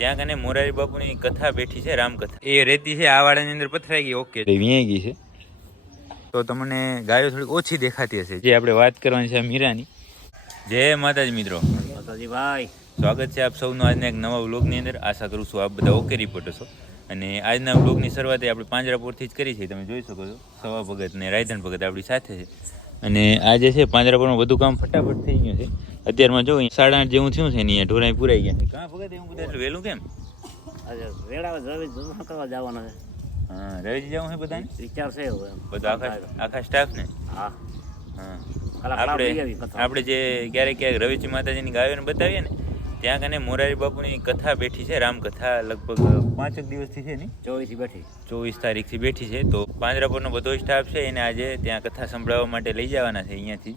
ત્યાં કને મોરારી બાપુની કથા બેઠી છે રામકથા. એ રેતી છે આ વાળાની અંદર પથરાઈ ગઈ ઓકે. વિયાઈ ગઈ છે. તો તમને ગાયો થોડી ઓછી દેખાતી હશે. જે આપણે વાત કરવાની છે મીરાની. જય માતાજી મિત્રો. માતાજી ભાઈ. સ્વાગત છે આપ સૌનું આજના એક નવા વ્લોગની અંદર. આશા કરું છું આપ બધા ઓકે રિપોર્ટર છો. અને આજના બ્લોગની શરૂઆત આપણે પાંજરાપોરથી જ કરી છે. તમે જોઈ શકો છો. સવા ભગત ને રાયધન ભગત આપણી સાથે છે. અને આજે છે પાંજરાપોરમાં બધું કામ ફટાફટ થઈ ગયું છે. અત્યારમાં જો અહીં સાડા આઠ જેવું થયું છે ને અહીંયા ઢોરાઈ પુરાઈ ગયા. છે કાં ભગત એવું બધા એટલે વહેલું કેમ? આજે વેળા રવિ જમા કરવા જવાના છે. હા રવિજી જવું છે બધાને? વિચાર છે બધા આખા આખા સ્ટાફ ને હા. આપણે લઈ આવી કથા. આપણે જે ક્યારેક ક્યારેક રવિજી માતાજીની ગાયોને બતાવીએ ને ત્યાં કને મોરારી બાપુની કથા બેઠી છે રામકથા લગભગ પાંચેક દિવસથી છે ને ચોવીસથી બેઠી. ચોવીસ તારીખથી બેઠી છે તો પાંજરાપુરનો બધો સ્ટાફ છે એને આજે ત્યાં કથા સંભળાવવા માટે લઈ જવાના છે અહીંયાથી.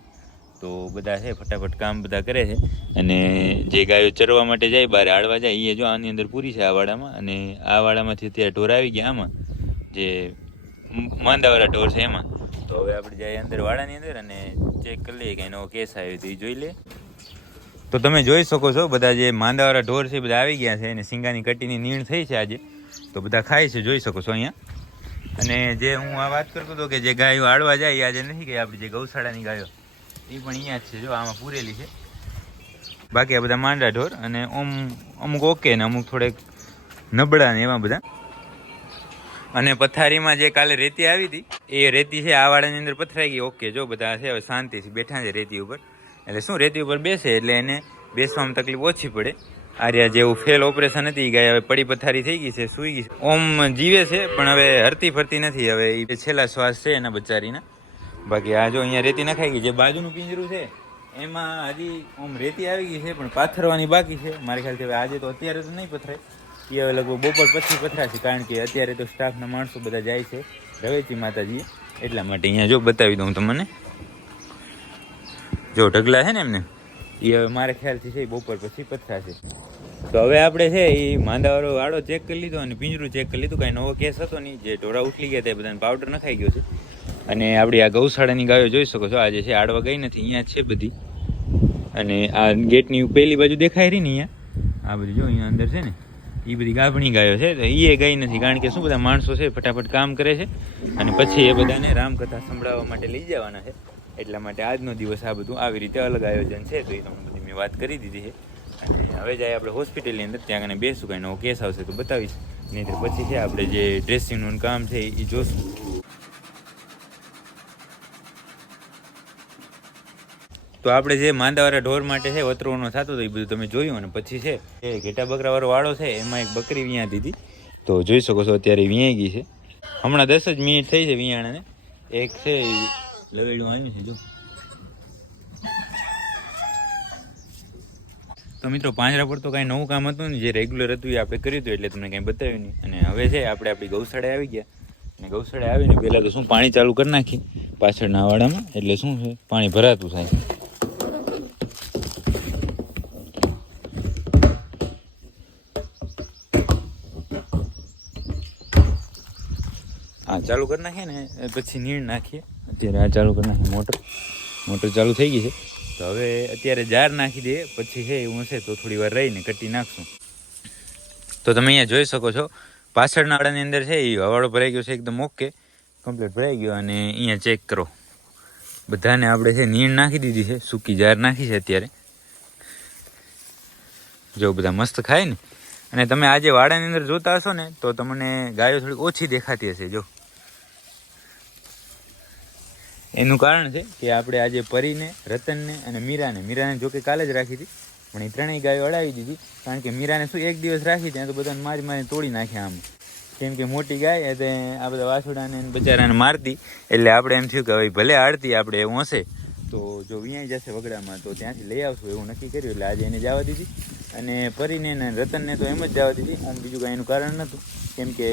તો બધા છે ફટાફટ કામ બધા કરે છે. અને જે ગાયો ચરવા માટે જાય બહાર આડવા જાય એ જો આની અંદર પૂરી છે આ વાડામાં. અને આ વાડામાંથી અત્યારે ઢોર આવી ગયા આમાં. જે માંદાવાળા ઢોર છે એમાં. તો હવે આપણે જઈએ અંદર વાડાની અંદર અને ચેક કરી લઈએ કે એનો કેસ આવ્યો તો એ જોઈ લે. તો તમે જોઈ શકો છો, બધા જે માંદાવાળા ઢોર છે બધા આવી ગયા છે અને સિંગાની કટીની નીણ થઈ છે આજે. તો બધા ખાય છે, જોઈ શકો છો અહીંયા. અને જે હું આ વાત કરતો હતો કે જે ગાયો આડવા જાય આજે નથી કે આપણી જે ગૌશાળાની ગાયો, એ પણ અહીંયા જ છે, જો આમાં પૂરેલી છે. બાકી આ બધા માંડા ઢોર અને ઓમ, અમુક ઓકે ને અમુક થોડેક નબળા ને એવા બધા. અને પથારીમાં જે કાલે રેતી આવી હતી, એ રેતી છે, આ વાળાની અંદર પથરાઈ ગઈ, ઓકે, જો બધા છે, હવે શાંતિથી બેઠા છે રેતી ઉપર. એટલે શું, રેતી ઉપર બેસે એટલે એને બેસવામાં તકલીફ ઓછી પડે. આર્યા જેવું ફેલ ઓપરેશન હતી, ગાય હવે પડી પથારી થઈ ગઈ છે, સૂઈ ગઈ છે. ઓમ જીવે છે, પણ હવે હરતી ફરતી નથી, હવે એ છેલ્લા શ્વાસ છે એના બચારીના. બાકી આ જો અહીંયા રેતી નખાઈ ગઈ જે બાજુનું પિંજરું છે, એમાં હજી ઓમ રેતી આવી ગઈ છે, પણ પાથરવાની બાકી છે. મારા ખ્યાલથી હવે આજે તો અત્યારે તો નહીં પથરાય. એ હવે લગભગ બપોર પછી પથરાશે, કારણ કે અત્યારે તો સ્ટાફના માણસો બધા જાય છે રવેચી માતાજીએ. એટલા માટે અહીંયા જો બતાવી દઉં તમને. જો ઢગલા છે ને એમને, એ હવે મારા ખ્યાલથી છે બપોર પછી પથરાશે તો હવે આપણે છે એ માંદાવાળો વાળો ચેક કરી લીધો અને પિંજરું ચેક કરી લીધું. કાંઈ નવો કેસ હતો નહીં, જે ઢોરા ઉઠલી ગયા તે બધાને પાવડર નખાઈ ગયો છે. અને આપણી આ ગૌશાળાની ગાયો જોઈ શકો છો આજે છે આડવા ગઈ નથી, અહીંયા છે બધી. અને આ ગેટની પેલી બાજુ દેખાય રહી ને અહીંયા. આ બધી જો અહીંયા અંદર છે ને એ બધી ગાભણી ગાયો છે, તો એ ગઈ નથી, કારણ કે શું બધા માણસો છે, ફટાફટ કામ કરે છે. અને પછી એ બધાને રામકથા સંભળાવવા માટે લઈ જવાના છે. એટલા માટે આજનો દિવસ આ બધું આવી રીતે અલગ આયોજન છે, તો એ તમને બધી મેં વાત કરી દીધી છે. હવે જાય આપણે હોસ્પિટલની અંદર, ત્યાં કને બેસું, કાંઈ નવો કેસ આવશે તો બતાવીશ. નહીં તો પછી છે આપણે જે ડ્રેસિંગનું કામ છે, એ જોશું. તો આપણે જે માંદાવાળા ઢોર માટે છે, વતરોનો થતો હતો એ બધું તમે જોયું અને પછી છે, એ ઘેટા બકરાવાળો વાળો છે, એમાં એક બકરી વિયા દીધી. તો જોઈ શકો છો અત્યારે વિયાઈ ગઈ છે. હમણાં દસ જ મિનિટ થઈ છે વિયાણાને એક છે લવેડું આવ્યું છે, જો. તો મિત્રો, પાંજરા પર તો કાંઈ નવું કામ હતું ને, જે રેગ્યુલર હતું એ આપણે કર્યું હતું, એટલે તમને કાંઈ બતાવ્યું નહીં. અને હવે છે, આપણે આપણી ગૌશાળે આવી ગયા. અને ગૌશાળે આવીને પહેલાં તો શું પાણી ચાલુ કરી નાખી, પાછળના વાડામાં, એટલે શું છે, પાણી ભરાતું થાય. હા, ચાલુ કરી નાખીએ ને, પછી નીણ નાખીએ. અત્યારે આ ચાલુ કરી નાખી મોટર. મોટર ચાલુ થઈ ગઈ છે. તો હવે અત્યારે જાર નાખી દઈએ પછી છે એવું હશે તો થોડી વાર રહીને કટી નાખશું. તો તમે અહીંયા જોઈ શકો છો, પાછળના વાડાની અંદર છે એ હવાડો ભરાઈ ગયો છે, એકદમ ઓકે. કમ્પ્લીટ ભરાઈ ગયો અને અહીંયા ચેક કરો. બધાને આપણે છે નીણ નાખી દીધી છે, સૂકી જાર નાખી છે અત્યારે. જો બધા મસ્ત ખાય ને. અને તમે આજે વાડાની અંદર જોતા હશો ને, તો તમને ગાયો થોડી ઓછી દેખાતી હશે, જો. એનું કારણ છે કે આપણે આજે પરીને, રતનને અને મીરાને મીરાને જોકે કાલે જ રાખી હતી, પણ એ ત્રણેય ગાયો અડાવી દીધી, કારણ કે મીરાને શું એક દિવસ રાખી ત્યાં તો બધાને મારી મારી તોડી નાખ્યા આમ. કેમ કે મોટી ગાય એટલે આ બધા વાછોડાને બચારાને મારતી, એટલે આપણે એમ થયું કે હવે ભલે આડતી આપણે એવું હશે, તો જો વિયાઈ જશે વગડામાં, તો ત્યાંથી લઈ આવશું એવું નક્કી કર્યું, એટલે આજે એને જવા દીધી. અને પરીને ને રતનને તો એમ જ જવા દીધી, આમ બીજું કાંઈ એનું કારણ નહોતું. કેમ કે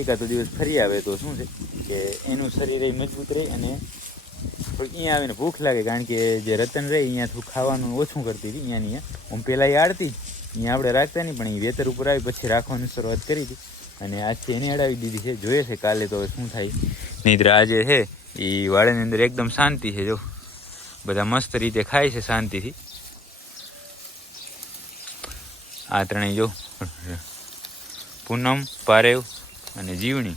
એકાદો દિવસ ફરી આવે, તો શું છે કે એનું શરીર મજબૂત રહે અને થોડીક અહીંયા આવીને ભૂખ લાગે, કારણ કે જે રતન રહે, અહીંયા થોડું ખાવાનું ઓછું કરતી હતી અહીંયા. હું પહેલાં એ આડતી અહીંયા આપણે રાખતા નહીં, પણ એ વેતર ઉપર આવી, પછી રાખવાની શરૂઆત કરી હતી. અને આજથી એને અડાવી દીધી છે, જોઈએ છે કાલે તો શું થાય. નહીંતર આજે છે, એ વાડાની અંદર એકદમ શાંતિ છે, જો. બધા મસ્ત રીતે ખાય છે શાંતિથી. આ ત્રણેય જો, પૂનમ, પારેવ અને જીવણી.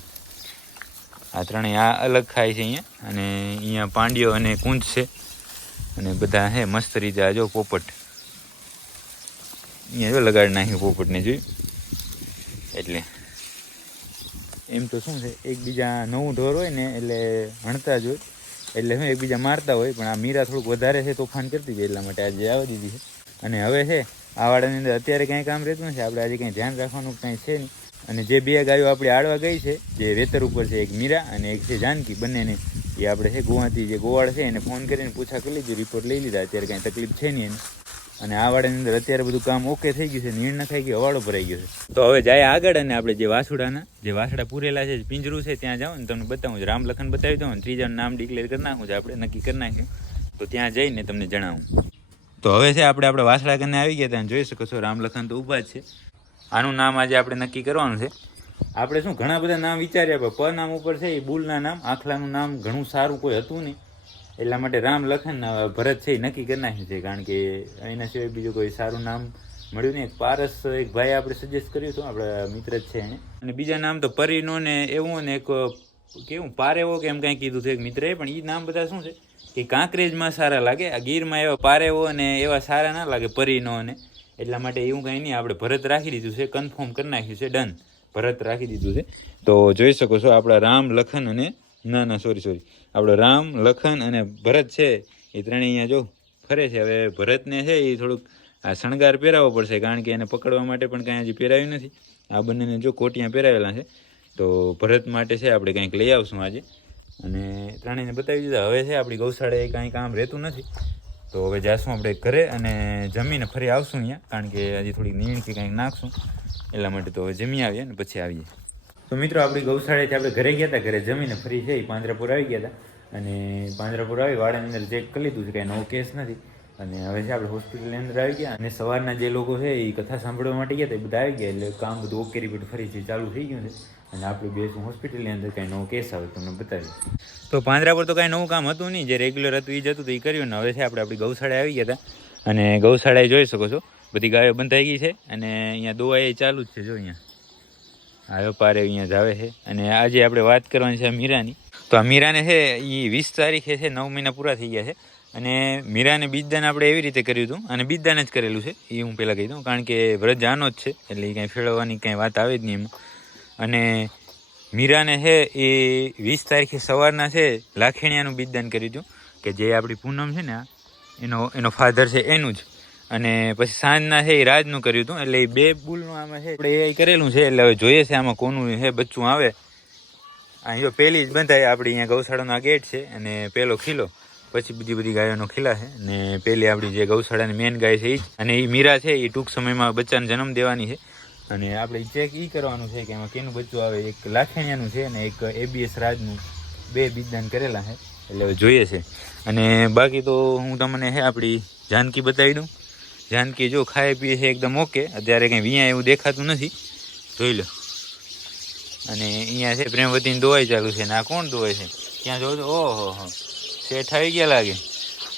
આ ત્રણેય આ અલગ ખાય છે અહીંયા. અને અહીંયા પાંડ્યો અને કુંજ છે. અને બધા હે, મસ્ત રીતે આ જો પોપટ. અહીંયા જો લગાડી નાખ્યું પોપટને, જોયું? એટલે એમ તો શું છે, એકબીજા નવું ઢોર હોય ને, એટલે હણતા જ હોય. એટલે શું, એકબીજા મારતા હોય, પણ આ મીરા થોડુંક વધારે છે, તોફાન કરતી હતી એટલા માટે આજે આવી દીધી છે. અને હવે છે, આ વાડાની અંદર અત્યારે કાંઈ કામ રહેતું નથી. આપણે આજે કંઈ ધ્યાન રાખવાનું કાંઈ છે નહીં. અને જે બે ગાયો આપણે આડવા ગઈ છે, જે રેતર ઉપર છે એક મીરા અને એક છે જાનકી, બંનેને એ આપણે છે ગોવાથી જે ગોવાળ છે એને ફોન કરીને પૂછા કરી લીધું રિપોર્ટ લઈ લીધા, અત્યારે કાંઈ તકલીફ છે નહીં એને. અને આ વાડાની અંદર અત્યારે બધું કામ ઓકે થઈ ગયું છે, નીણ નખાઈ ગયો હવાડો ભરાઈ ગયો છે. તો હવે જાય આગળ અને આપણે જે વાસુડાના, જે વાસડા પૂરેલા છે, પિંજરું છે, ત્યાં જાઓ ને તમને બતાવું, રામ લખન બતાવી દઉં ત્રીજાનું નામ ડિક્લેર કરી નાખું છે, આપણે નક્કી કરી નાખ્યું. તો ત્યાં જઈને તમને જણાવું. તો હવે છે, આપણે આપણે વાસડા કરીને આવી ગયા ત્યાં જોઈ શકો છો, રામ લખન તો ઊભા જ છે. આનું નામ આજે આપણે નક્કી કરવાનું છે. આપણે શું ઘણા બધા નામ વિચાર્યા, પણ પ નામ ઉપર છે એ બુલના નામ, આખલાનું નામ ઘણું સારું કોઈ હતું નહીં. એટલા માટે રામ લખન ભરત છે એ નક્કી કરી નાખ્યું છે, કારણ કે એના સિવાય બીજું કોઈ સારું નામ મળ્યું નહીં. પારસ, એક ભાઈ આપણે સજેસ્ટ કર્યું હતું, આપણા મિત્ર જ છે એને. અને બીજા નામ તો પરીનો ને એવું ને એક કેવું, પારેવો કે એમ કાંઈ કીધું છે એક મિત્રએ, પણ એ નામ બધા શું છે? કે કાંકરેજમાં સારા લાગે, આ ગીરમાં એવા પારેવો અને એવા સારા ના લાગે પરીનો અને એટલા માટે એવું કંઈ નહીં, આપણે ભરત રાખી દીધું છે કન્ફર્મ કરી નાખ્યું છે ડન ભરત રાખી દીધું છે. તો જોઈ શકો છો, આપણા રામ લખન અને ના ના સોરી સોરી આપણો રામ લખન અને ભરત છે, એ ત્રણેય અહીંયા જો ફરે છે. હવે ભરતને છે, એ થોડુંક આ શણગાર પહેરાવવો પડશે, કારણ કે એને પકડવા માટે પણ કાંઈ હજી પહેરાવ્યું નથી. આ બંનેને જો કોટિયા પહેરાવેલા છે. તો ભરત માટે છે, આપણે કંઈક લઈ આવશું આજે. અને ત્રણેયને બતાવી દીધા. હવે છે, આપણી ગૌશાળાએ કાંઈ કામ રહેતું નથી. તો હવે જઈશું આપણે ઘરે અને જમીને ફરી આવશું અહીંયા, કારણ કે હજી થોડીક નીણ કે કંઈક નાખશું. એટલા માટે તો હવે જમી આવીએ ને પછી આવીએ. તો મિત્રો, આપણી ગૌશાળાથી આપણે ઘરે ગયા હતા, ઘરે જમીને ફરી છે પાંજરાપુર આવી ગયા હતા. અને પાંજરાપુર આવી, વાડાની અંદર ચેક કરી લીધું છે, કાંઈ નવો કેસ નથી. અને હવે છે આપણે હોસ્પિટલની અંદર આવી ગયા અને સવારના જે લોકો છે એ કથા સાંભળવા માટે ગયા હતા, એ બધા આવી ગયા, એટલે કામ બધું ઓકે રિપીટ ફરીથી ચાલુ થઈ ગયું છે. અને આપણે બેસું હોસ્પિટલની અંદર કાંઈ નવો કેસ આવે, તમને બતાવી તો પાંજરાપુર તો કાંઈ નવું કામ હતું નહીં, જે રેગ્યુલર હતું એ જ હતું, તો એ કર્યું ને હવે છે આપણે આપણી ગૌશાળાએ આવી ગયા હતા. અને ગૌશાળાએ જોઈ શકો છો, બધી ગાયો બંધાઈ ગઈ છે અને અહીંયા દોવા એ ચાલુ જ છે, જો અહીંયા. આ પારે અહીંયા જાવે છે. અને આજે આપણે વાત કરવાની છે મીરાની. તો આ મીરાને છે એ વીસ તારીખે છે, નવ મહિના પૂરા થઈ ગયા છે. અને મીરાને બીજદાન આપણે એવી રીતે કર્યું હતું, અને બીજદાન જ કરેલું છે એ હું પહેલાં કહી દઉં, કારણ કે વ્રત જાનો જ છે, એટલે એ કાંઈ ફેળવવાની કાંઈ વાત આવે જ નહીં એમાં. અને મીરાને છે એ વીસ તારીખે સવારના છે લાખેણિયાનું બીજદાન કર્યું હતું કે જે આપણી પૂનમ છે ને એનો એનો ફાધર છે એનું જ. અને પછી સાંજના છે એ રાજનું કર્યું હતું, એટલે એ બે બુલનું આમાં છે, આપણે એ કરેલું છે, એટલે હવે જોઈએ છે આમાં કોનું છે, બચ્ચું આવે. અહીં પહેલી જ બંધાય, આપણી અહીંયા ગૌશાળાનો આ ગેટ છે, અને પહેલો ખીલો. પછી બીજી બધી ગાયોનો ખીલા છે, ને પહેલી આપણી જે ગૌશાળાની મેન ગાય છે એ જ. અને એ મીરા છે એ ટૂંક સમયમાં બચ્ચાને જન્મ દેવાની છે. અને આપણે ચેક એ કરવાનું છે કે એમાં કેનું બચ્ચું આવે. એક લાખેણિયાનું છે અને એક એબીએસ રાજનું. બે બીજદાન કરેલા છે, એટલે હવે જોઈએ છે. અને બાકી તો હું તમને હે આપણી જાનકી બતાવી દઉં. જાનકી જો ખાય પીએ છે એકદમ ઓકે. અત્યારે કંઈ વિયા એવું દેખાતું નથી. જોઈ લો. અને અહીંયા છે પ્રેમવતીની દોવાઈ ચાલુ છે ને આ કોણ દોવાય છે? ત્યાં તો ઓહો, હો. શેઠ આવી ગયા લાગે.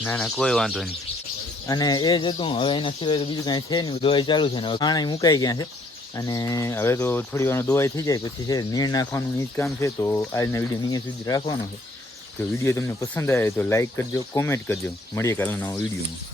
ના ના, કોઈ વાંધો નહીં. અને એ જ હતું, હવે એના સિવાય તો બીજું કાંઈ છે નહીં. દોવાઈ ચાલુ છે ને હવે ખાણા મુકાઈ ગયા છે. અને હવે તો થોડી વાર દોવાઈ થઈ જાય, પછી છે નીર નાખવાનું એ જ કામ છે, તો આજના વીડિયો અહીંયા સુધી રાખવાનો છે. તો વીડિયો તમને પસંદ આવે તો લાઇક કરજો, કોમેન્ટ કરજો. મળીએ કાલના નવા વિડીયોમાં.